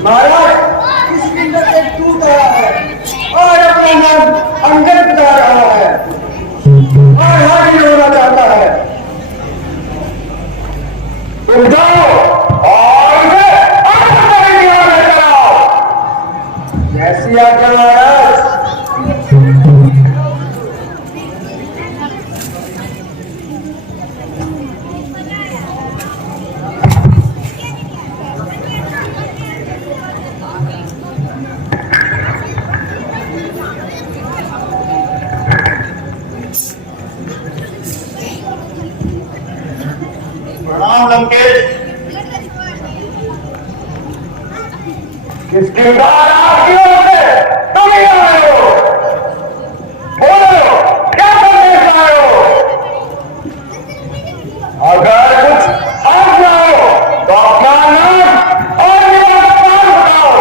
महाराज इस पिंडर से टूट रहा है और अपना नाम अंदर बता रहा है और हाजिर होना चाहता है। तुम जाओ और जैसी आज्ञा महाराज। प्रणाम लंकेश। किसके बाद आपकी ओर से तुम ही आए हो? बोलो क्या संदेश आए हो? अगर कुछ आज्ञा हो तो अपना नाम और मेरा स्थान बताओ।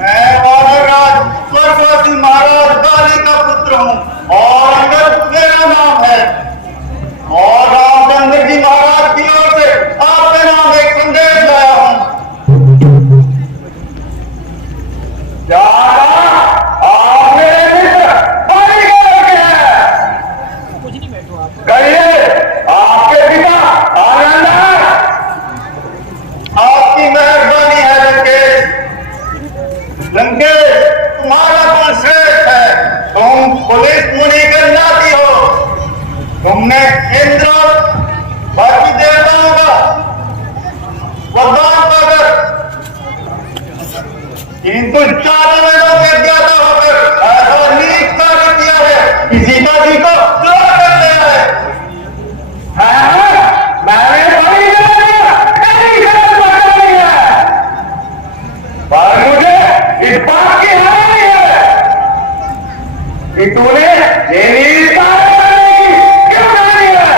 मैं वानरराज स्वर्गवासी महाराज बाली का पुत्र हूँ और अंगद मेरा नाम है और रामचंद्र जी महाराज की ओर से आपके नाम एक संदेश लाया हूँ। क्या आप मेरे मित्र बाली के लड़के हैं? कहिए आपके पिता आनंद है? आपकी मेहरबानी है लंकेश। लंकेश तुम्हारा गुण श्रेष्ठ है। तुम पुलिस मुनि के नाती हो। तुमने इंद्र बाकी देवताओं का वरदान पाकर किंतु 4 वेदों के ज्ञाता होकर ऐसा नीच कार्य किया है कि सीता जी को द्रोह कर दिया है। मैंने बड़ी कहीं गलत बात नहीं है, पर मुझे इस बात की हैरानी है कि तूने ये नीच कार्य क्यों नहीं है?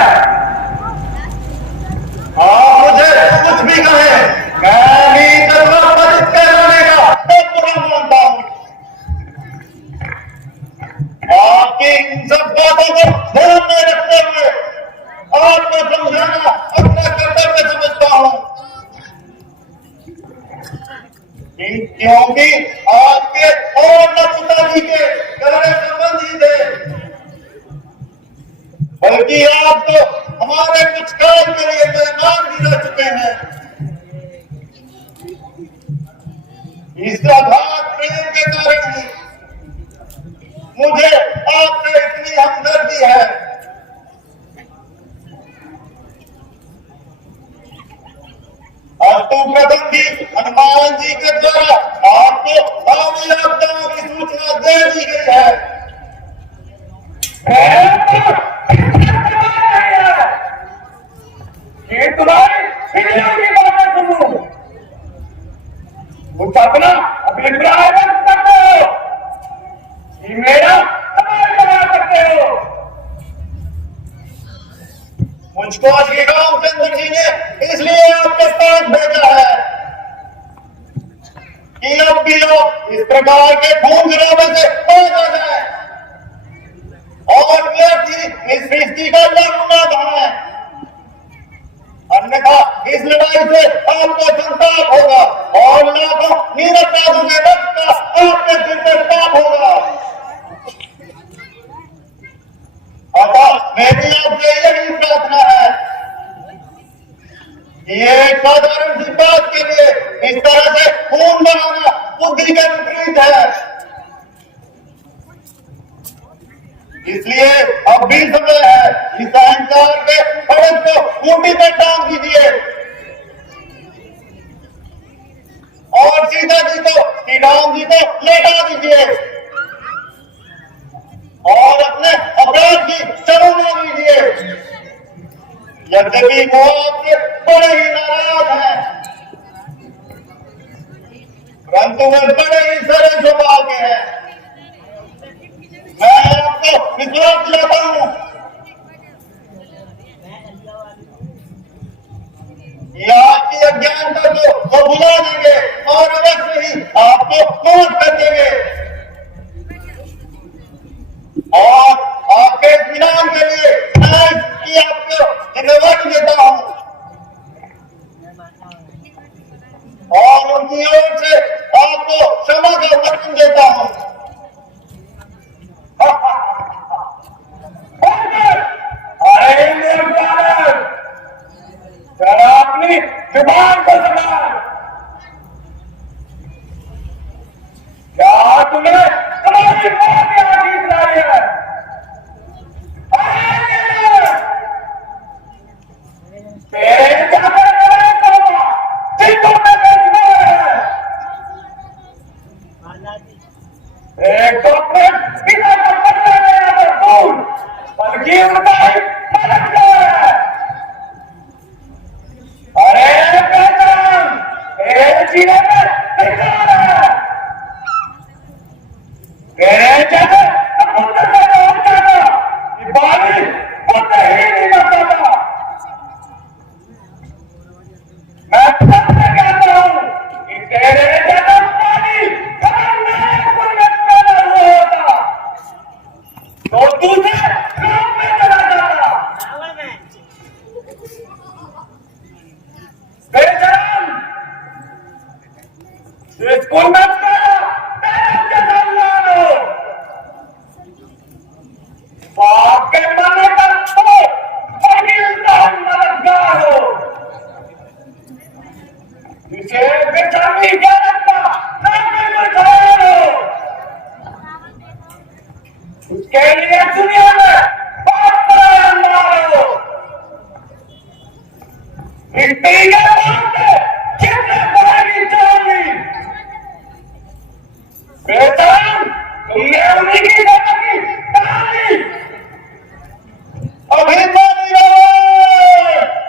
आप मुझे कुछ भी कहें, मैं नहीं करना पतित कहलाने का एक बुरा मानता हूं। आपकी इन सब बातों को ध्यान में रखते हुए आपको समझाना अपना कर्तव्य समझता हूं, क्योंकि आपके और न पिताजी के गहरे संबंधी थे, बल्कि आप तो हमारे कुछ काल के लिए मेहमान भी रह चुके हैं। इस अगाध प्रेम के कारण ही मुझे आपसे इतनी हमदर्दी है। अस्तु प्रथम भी हनुमान जी के द्वारा आपको भावी आपदाओं की सूचना दे दी गई है। ये तुम्हारी पिछलियों की बातें सुनो, कुछ अपना अभिप्राय व्यक्त करते हो कि मेरा सवाल जवाब करते हो। मुझको श्री रामचंद्र जी ने इसलिए आपके पास भेजा है कि अब भी लोग इस प्रकार के खून खराबे से बाज आ जाए और व्यक्ति इस सृष्टि का लड़ना बनाए, अन्यथा इस लड़ाई से आपको संताप होगा और लाखों निरपराधों के रक्त का आपके सिर पर पाप होगा। अतः मेरी आपसे यही प्रार्थना है कि एक साधारण सी बात के लिए इस तरह से खून बनाना बुद्धि के विपरीत है। इसलिए अब भी समय है कि अहंकार के खड़ग को खूंटी पे टांग दीजिए और सीता जी को श्री राम जी को लेटा दीजिए और अपने अपराध की क्षमा लीजिए। यद्यपि वो आपसे बड़े ही नाराज हैं, परंतु वे बड़े ही सरल स्वभाव के हैं। मैं आपको विश्वास दिलाता हूं कि आज आपकी अज्ञानता को वो भुला देंगे और अवश्य ही आपको माफ कर देंगे और आपके इत्मीनान के लिए मैं इसकी आपको जिम्मेवारी देता हूँ और उनकी ओर से आपको क्षमा का वचन देता हूँ। अरे मेरे बालक, जरा अपनी जुबान को संभाल। क्या तुम्हें तुम्हारी मौत की आदत लाई है? तेरे जाकर एक तो अपने पिता को पकड़ने में आकर भूल, बल्कि उनका ही मदद कर रहा है। अरे पहचान, तेरे जीने में दिखा रहा है। तेरे जैसे समुद्र से लौट जाना, ये बाली मुझे ही नहीं लगता था। मैं सबसे कहता हूँ कि तेरे जैसा पानी खतरनाक दुर्गंध पैदा हुआ होता तो तुझे रोक में चला जाता। बेशरम, इसको मत करो, तेरे जैसा लालो। पाप के मरने का हो, बड़ी उल्टान मददगार हो। इसे बेशर्मी क्या लगता, नाम में हो। उसके लिए दुनिया में बहुत बड़ा अंधार हो। मिट्टी के मारते कितने बड़ी चोरी। बेशरम, तुमने उन्हीं की जगह की कहानी अभी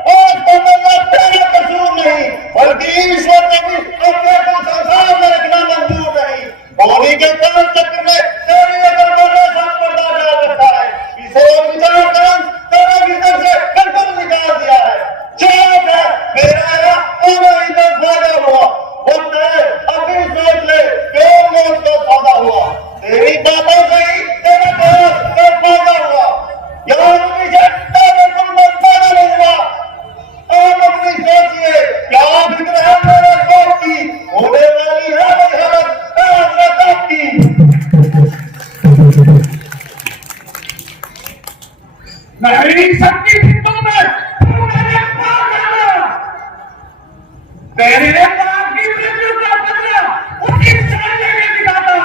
और तेरा कसूर नहीं, बल्कि ईश्वर ने भी अपने को संसार में रखना मंजूर नहीं। होली के कर्म चक्र में तेरी अगर बड़ा सब पर्दा डाल रखा है, इसे विचार कर्म तेरे भीतर से बिल्कुल निकाल दिया है। जाग है मेरा इधर फायदा हुआ, वो तेरे अभी सोच ले क्यों मौत का फायदा हुआ। तेरी बातों से ही तेरा फायदा हुआ। यार आप अपनी सोचिए क्या फिक्र है मेरे दोस्त की, होने वाली है वही हालत की। मेरी शक्ति तुम्हें मेरे पास आना, तेरे पाप की मृत्यु का बदला उसी सामने में दिखाता।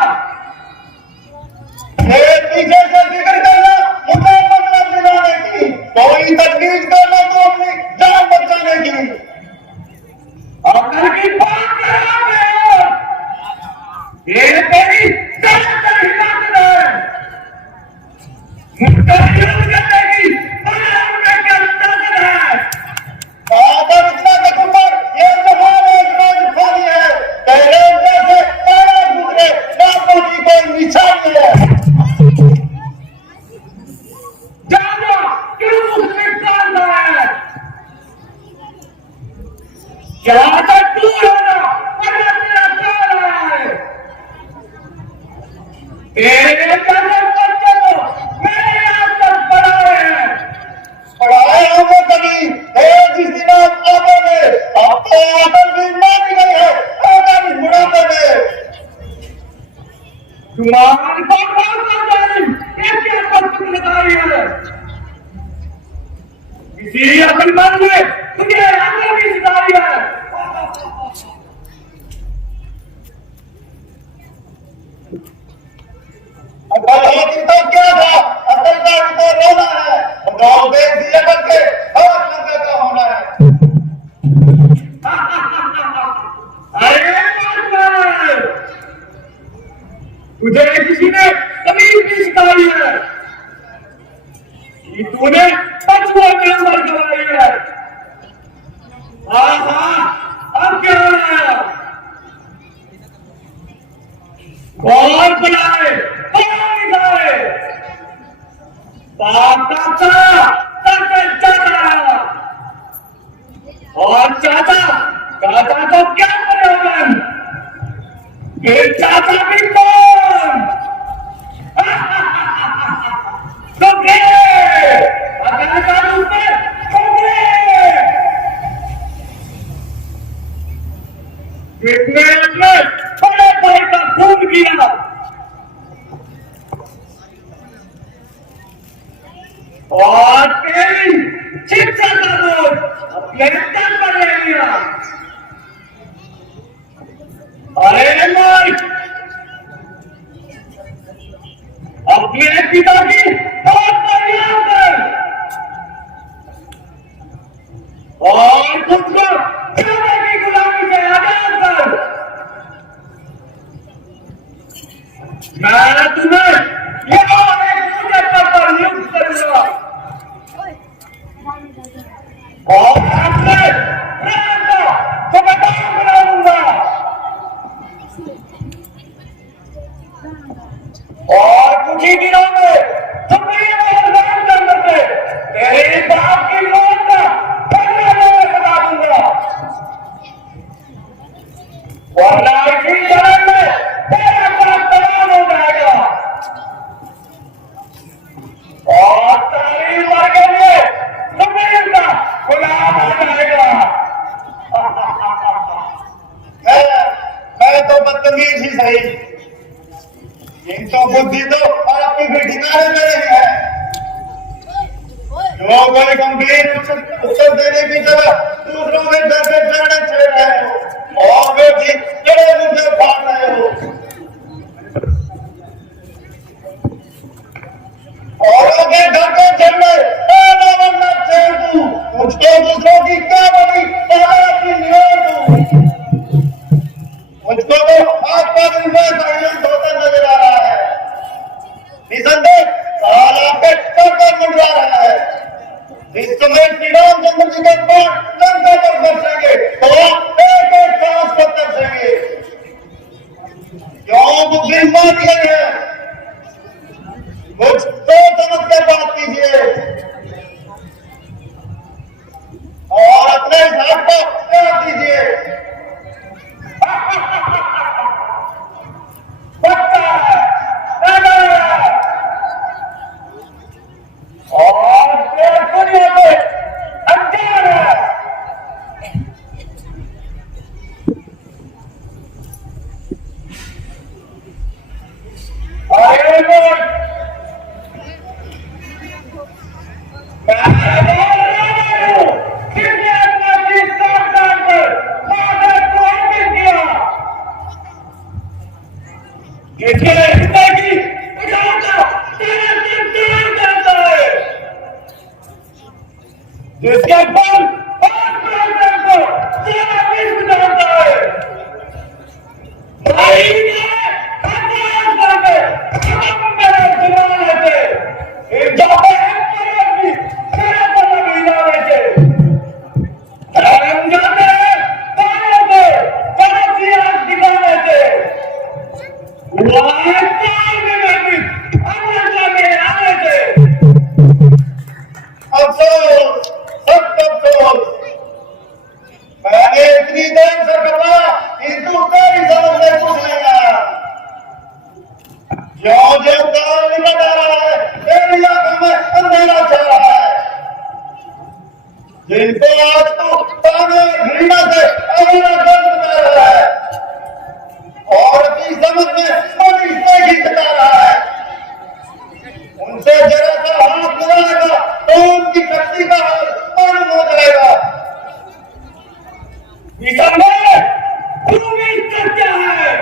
पीछे से फिक्र करना मुझे मतलब दिलाने की, कोई तकलीफ करना तो अपनी जान बचाने की। अकल की बात कर रहा हो, ये तेरी ज्यादातर हिम्मत है। मुझको विरोध करने की उनके ताकत है। अगर इतना तकबर ये जहान एक रोज खाली है, पहले जैसे पहले गुजरे नापों की कोई निशानी है। जानो क्यों मुझसे कान है? क्या तक दूर होना वरना तेरा कान आया है। तेरे करने करते तो मेरे आप तक पढ़ाए हैं। पढ़ाए होंगे कभी जिस दिन आप आओगे, आपको आदर भी मानी गई है आदर बुढ़ापे में। तुम्हारी एक के ऊपर जिम्मेदारी है। इसी अकलमंद में तुझे आगे की जिम्मेदारी है। अकल होती तो क्या था, अकल का भी तो रोना है। गाँव देश दिए बच्चे हर लंका का होना है। अरे तुझे किसी ने कभी भी सिखाई है कि तूने बचपन में उम्र गवाई है। अब क्या हो रहा है? कौन बुलाए, कौन निकाले? बाप का चाचा और चाचा चाचा को क्या करे अपन? ये चाचा भी कौन? तो गए अगर कानून पे तो गए इतने अपने बड़े भाई का खून किया और तेरी शिक्षा का बोझ अपने तन पर ले लिया। अरे माई अपने पिता की बहुत बढ़िया कर और खुद को पिता की गुलामी से आजाद कर। मैं तुम्हें यहाँ एक पूजे पर नियुक्त करूंगा और अपने प्राण को सुबह बनाऊंगा और कुछ ही दिनों में सुप्रीम कोर्ट करने से तेरे बाप की मौत का फैसला मैं बता दूंगा वरना इसी चरण में तेरा बाप तमाम हो जाएगा और तारीफ भर के लिए सुप्रीम का गुलाम हो जाएगा। मैं तो बदतमीज ही सही, इनका बुद्धि तो आपकी भी ठिकाने में नहीं है। जो कोई गंभीर उत्तर देने की जगह दूसरों में डर से डरने चले रहे हो और वे भी बड़े मुद्दे फाड़ रहे हो औरों के घर को चलने बनना चाहे तू मुझको दूसरों की क्या बनी की नियत हूँ। मुझको तो आसपास होता नजर आ रहा है। निसंदेह साल आपके सर पर मंडरा रहा है। इस समय श्री रामचंद्र जी के पास लंका पर बरसेंगे तो आप एक एक सांस पर तरसेंगे। क्यों बुद्धि मारिए हैं? कुछ तो समझ के बात कीजिए और अपने हिसाब को त्याग दीजिए। और दुनिया में अंजार है। अरे लोग मैं बोल रहा हूँ किसने अपना चीज काट कर माधव को अंकित किया? इसके हृदय की उजागर तेरे दिन तेरे करता है जिसके बल और प्रॉब्लम को तेरा विश्व जानता है। भाई ने अभ्यास करके हम मेरे दिमाग लेते इन जाते हैं की तेरे पर महीना लेते हम जाते हैं तारे पे कौन आग दिखा लेते वहां तार में बैठी हम जाके आ लेते। अफसोस सख्त अफसोस मैंने इतनी देर से कहा किंतु तेरी समझ में कुछ नहीं आया। जो जो काल निकट आ रहा है तेरी आंखों में अंधेरा छा रहा है। जिनको आज तू ताने घृणा से अगला गर्द बता रहा है और अपनी समझ में बड़ी तेजी जता रहा है उनसे जरा सा हाथ मिलाएगा तो उनकी शक्ति का हाल मालूम हो जाएगा। तू भी सच्चा है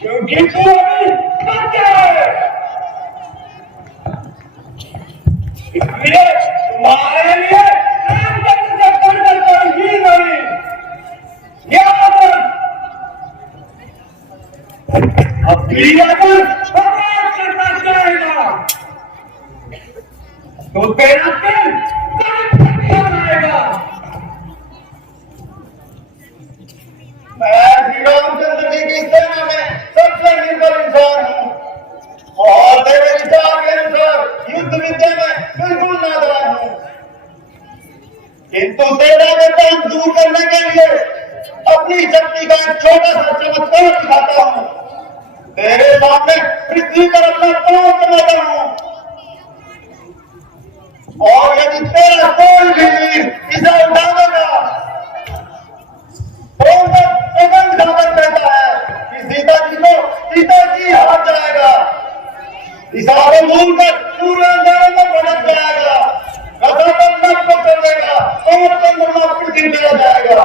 क्योंकि तू अभी सच्चा है इसलिए तुम्हारे लिए रामचंद्र से बढ़कर कोई ही नहीं। याद अब अगर भगवान करना चाहेगा तो तेरा दिल आएगा। मैं श्री रामचंद्र जी की सेना में सबसे निर्बल इंसान हूँ और तेरे विचार के अनुसार युद्ध विद्या में बिल्कुल नादान हूँ किंतु तेरा वेतन दूर करने के लिए अपनी शक्ति का एक छोटा सा चमत्कार दिखाता हूँ। तेरे सामने पृथ्वी पर अपना पांव चलाता हूँ, और यदि तेरा कोई भी वीर इसे उठावेगा तो वो सगन खाकर कहता है कि सीता जी हार जाएगा। इशारे भूल कर पूरे अंधेरे में भटक जाएगा, रसातक को चलेगा और चंद्रमा पृथ्वी में आ जाएगा।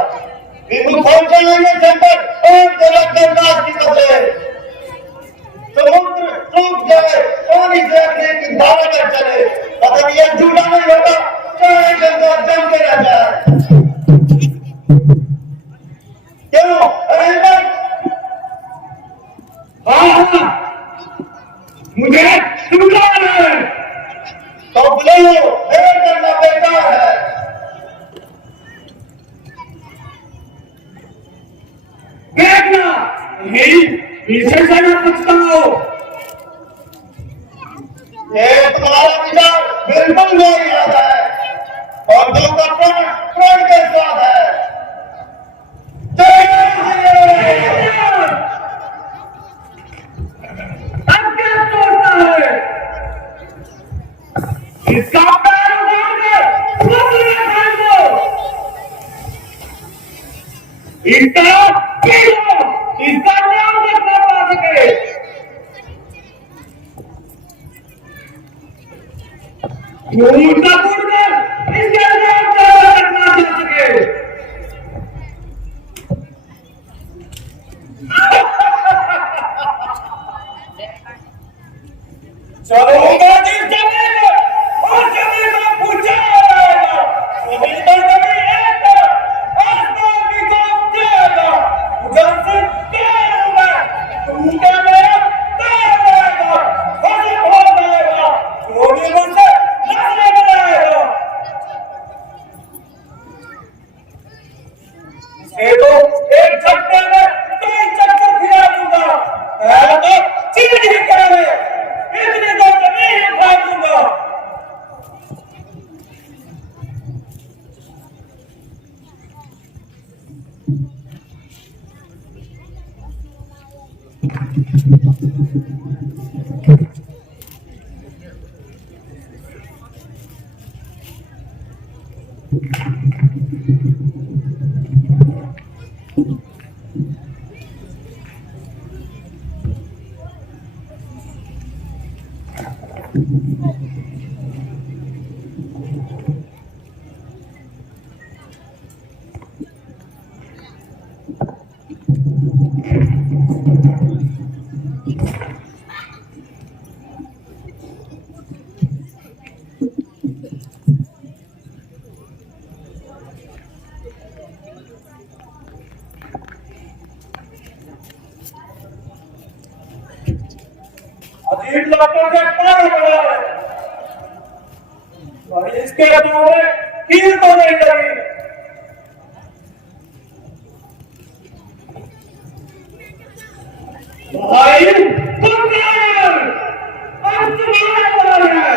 बिंदु खोल जाएंगे संकट और जगत के नाश की वजह, समुद्र सूख जाए, पानी से अग्नि की धारा कर चले, पता नहीं ये झूठा नहीं होगा, चाहे गंगा जम के रह जाए। क्यों अरेंजर? हाँ, मुझे सुनना है। तो बोले देर करना बेकार है। देखना मेरी पीछे से न पूछता हो। ये तुम्हारा विचार बिल्कुल नहीं आता है, और जो का प्राण के साथ है। अब क्या सोचता है? इसका पैर उठाओ, खान दो, इसका पीलो, इसका नाम रखना पा सके। मुर्दा कर इसका नाम रखना पा सके। चलूंगा जिस जगह को, उस जगह को पूछा जाएगा। कभी तो कभी एक आसमान भी कांप जाएगा। उधर से क्या होगा? टूटे मेरा पैर जाएगा, फसल हो जाएगा, रोनी मुझसे नजरें बनाएगा। ये तो एक झटके में कई चक्कर खिला दूंगा। पहले तो चीज ही करे, इतनी तो जमीन उठा दूंगा। अजीब डॉक्टर से पागल बना है, और इसके पूरे कील तो नहीं लगी। भाई तुम क्या है? अब तुम्हारा बार है।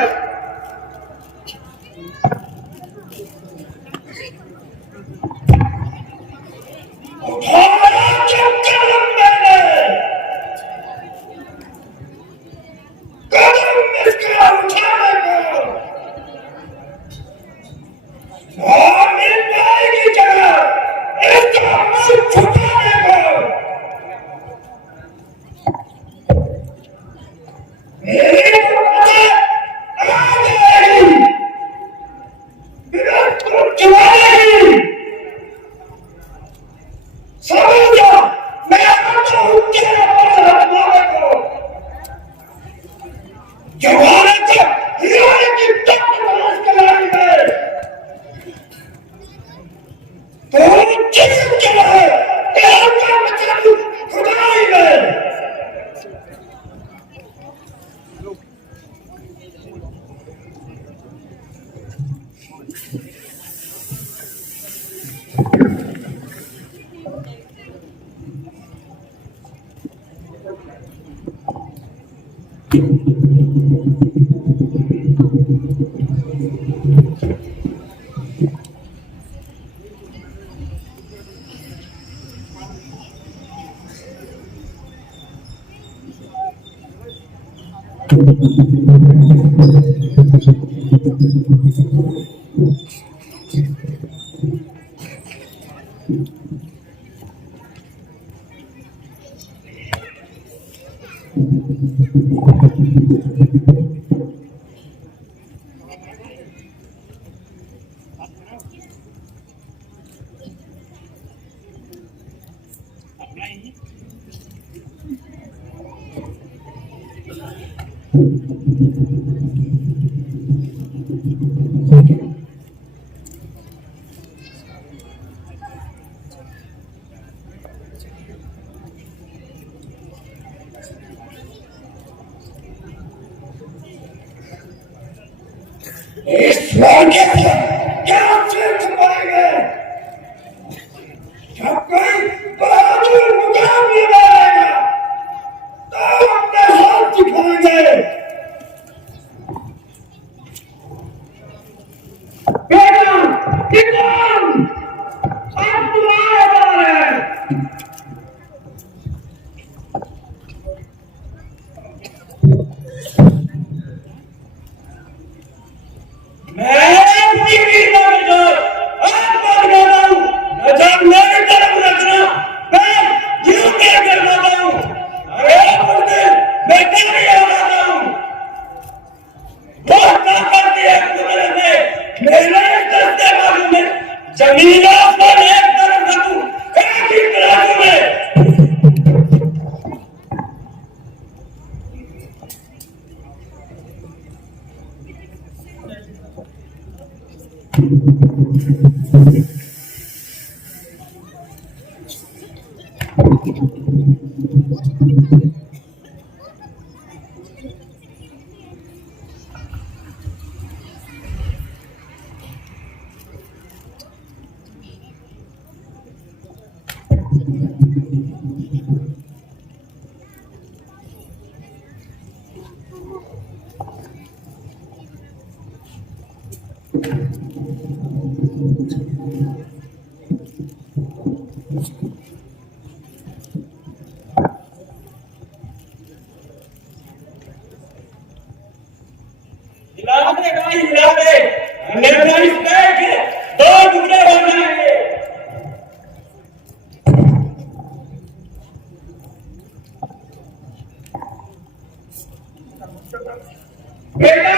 उठाया चक्कर मैंने, कदम इसका उठाने को, और मिल जाएगी जगह इसका मुंह छुपाने को। मेरी आ जाएगी, विराट को चुराएगी। समझ जा, मैं आता हूँ तेरे पर हटवाने को। जवाने को हिलाने की तक तलाश कराई है। तो जिसम चला है, तेरा क्या मतलब खुदाई है। ईश्वर के क्या फिर छुपाएंगे जब कोई बहादुर मुकाबले में आएगा तो अपने हाथ दिखाएंगे। बेटा किसान अब तुम्हारे बारे जमीन आसमान एक तरफ रखूं एक ही तराजू में। हिला दे अन्यथा इस पैर के दो टुकड़े हो जाएंगे। बेटा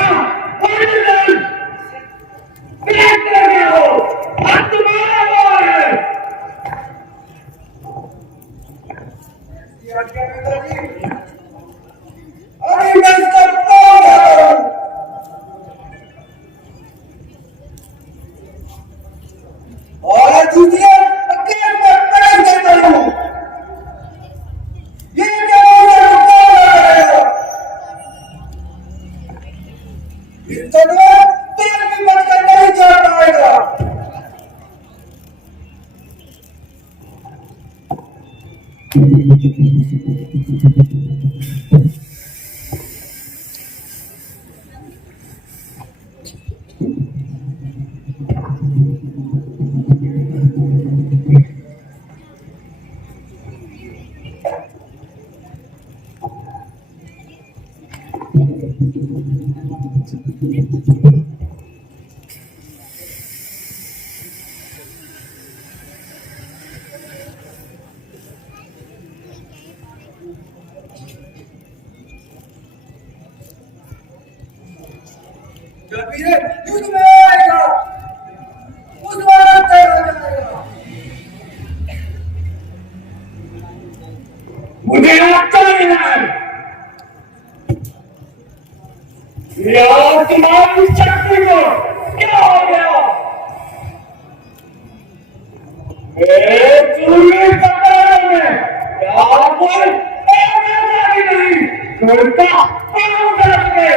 हो अब तुम्हारा बार है। अरे मैं सबको और दूसरे अकेले में पकड़ देता हूँ। ये क्या करेगा इतना तेल भी बचकर नहीं जा पाएगा। जब ये युद्ध में आएगा उस वक्त तैयार हो जाएगा। मुझे लगता नहीं है यार तुम्हारी शक्ति को क्या हो गया। पूरी कतार में क्या कोई नहीं उनका काम करके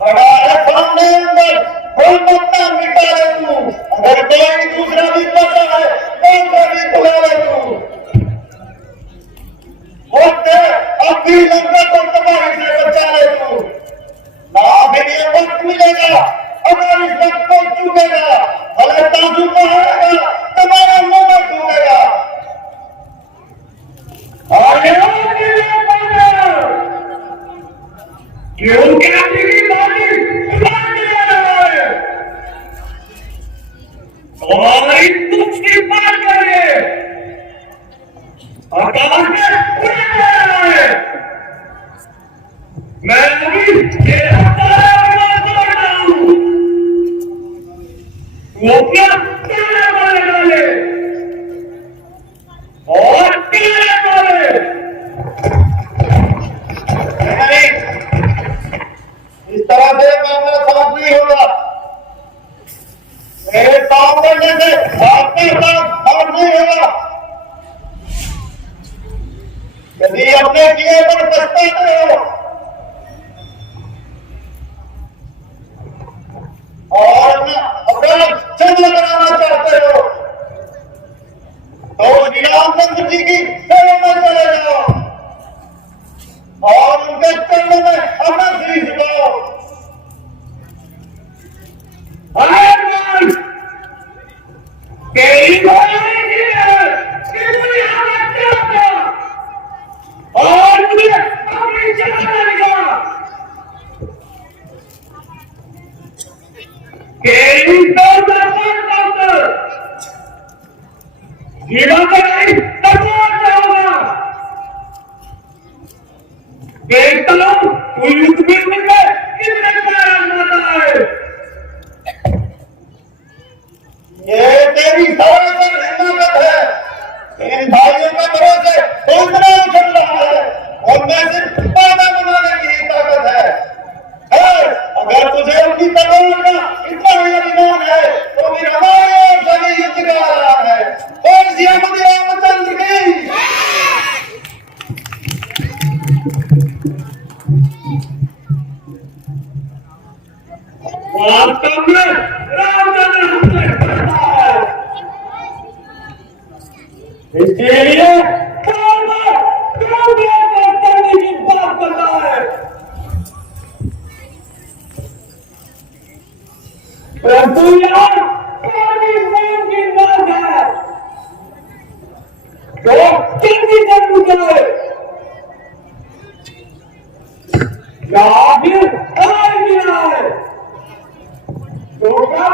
हमारे सामने अंदर कोई मत्ता मिटा ले तू। अगर कोई दूसरा भी पता है तो भी बुला ले तू। होते अपनी लंका को तबाही से बचा ले तू। ना फिर ये वक्त मिलेगा हमारी सबको चूकेगा। भले ताजू का आएगा तुम्हारा मुंह में चूकेगा। और इस दुख की बात करिए आकाश में उड़ने रहा है। मैं अभी तेरा तारा तोड़ता हूं, वो क्या तेरे मारे डाले और तेरे मारे। नहीं, इस तरह से मामला साफ नहीं होगा। मेरे काम करने से आपके साथ साफ नहीं होगा। यदि अपने किए पर पछताते हो और अपना जन्म कराना चाहते हो तो श्री रामचंद्र जी की सेवा में चले जाओ और उनके चरणों में अपना शीश झुकाओ। तेरी भलाई है कि मुझे हालत क्या और मुझे अपनी जगह लगा। तेरी जीवन का नहीं तकवार होगा। देखता हूं युद्ध में कितने प्यार माता है। ये तेरी सरासर हिम्मत है। इन भाइयों का भरोसे दूसरा उछल रहा है और मैं सिर्फ पैदा बनाने की ताकत है। अगर तुझे उनकी तलवार का इतना ही अभिमान है तो फिर हमारे और सभी युद्ध का रहा है। और श्रीमती रामचंद्र की वास्तव में रामचंद्र हमसे करता है। इसके लिए करने की बात करता है। परंतु यार पानी प्रेम की बात है तो कितनी जरूरत है या फिर आए गिरा है तो क्या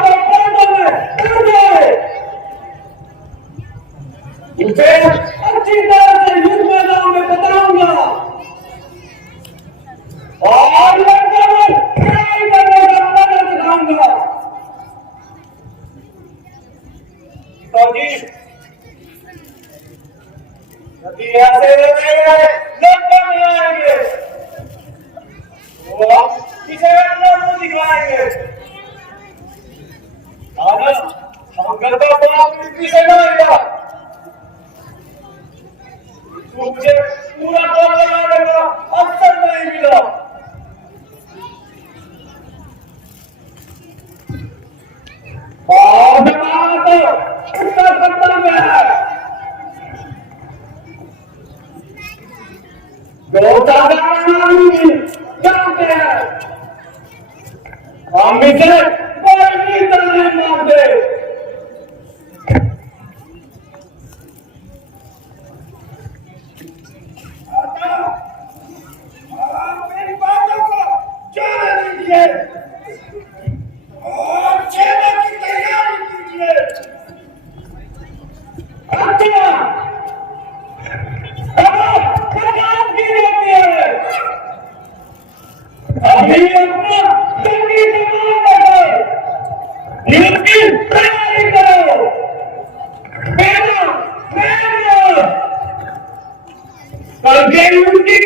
उसे अच्छी तरह से युद्ध मैदान में बताऊंगा और लड़का में लड़ाई करने का मदद दिखाऊंगा। तो जी यदि ऐसे लड़का में आएंगे वो आप किसे अपना मुंह दिखाएंगे। हम गलता को अपनी पीछे न आएगा मुझे पूरा टोल लगाने का अवसर नहीं मिला। और जमाना तो उसका कर्तव्य है। दो साधारण आदमी जानते हैं हम इसे कोई भी तरह मानते। मेरी बातों को जाने दीजिए और खेलने की तैयारी कीजिए। अच्छा प्रकाश की रहती है अभी अपना जंगी जमात करो युद्ध की तैयारी करो। मेरा कल के युद्ध की